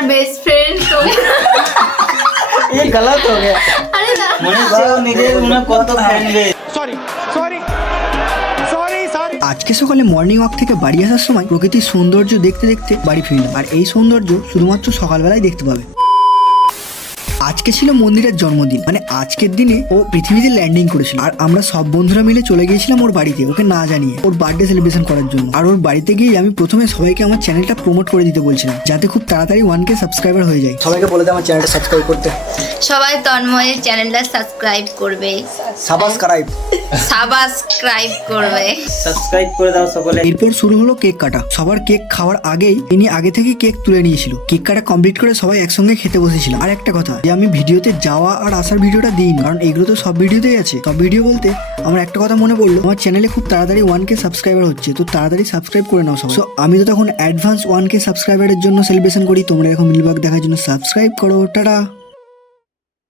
আমার best friend তো ये गलत हो गया। আরে না मनीष से निजे उन्हें कत फैन बेस। আজকে সকালে মর্নিং ওয়াক থেকে বাড়ি আসার সময় প্রকৃতির সৌন্দর্য দেখতে দেখতে বাড়ি ফিরলাম। আর এই সৌন্দর্য শুধুমাত্র সকালবেলায় দেখতে পাবে। আজকে ছিল মন্দিরের জন্মদিন, মানে আজকের দিনে ও পৃথিবীতে ল্যান্ডিং করেছিল। আর আমরা সব বন্ধুরা মিলে চলে গিয়েছিলাম ওর বাড়িতে, ওকে না জানিয়ে ওর বার্থডে সেলিব্রেশন করার জন্য। আর ওর বাড়িতে গিয়ে আমি প্রথমে সবাইকে আমার চ্যানেলটা প্রমোট করে দিতে বলছিলাম, যাতে খুব তাড়াতাড়ি 1K সাবস্ক্রাইবার হয়ে যায়। সবাইকে বলে দে আমার চ্যানেলটা সাবস্ক্রাইব করতে। সবাই তন্ময়ের চ্যানেলটা সাবস্ক্রাইব করবে, সাবস্ক্রাইব করবে। সাবস্ক্রাইব করে দাও সকলে। এরপর শুরু হলো কেক কাটা। সবার কেক খাওয়ার আগেই ইনি আগে থেকে কেক তুলে নিয়েছিল। কেক কাটা কমপ্লিট করে সবাই একসঙ্গে খেতে বসেছিল। আর একটা কথা, যে আমি ভিডিওতে যাওয়া আর আসার ভিডিওটা দিইনি, কারণ এগুলো তো সব ভিডিওতেই আছে। সব ভিডিও বলতে আমার একটা কথা মনে পড়লো, আমার চ্যানেলে খুব তাড়াতাড়ি 1K সাবস্ক্রাইবার হচ্ছে, তো তাড়াতাড়ি সাবস্ক্রাইব করে নাও সব। সো আমি তো তখন অ্যাডভান্স 1K সাবস্ক্রাইবারের জন্য সেলিব্রেশন করি। তোমরা এখন মিলবাগ দেখার জন্য সাবস্ক্রাইব করো। টাটা।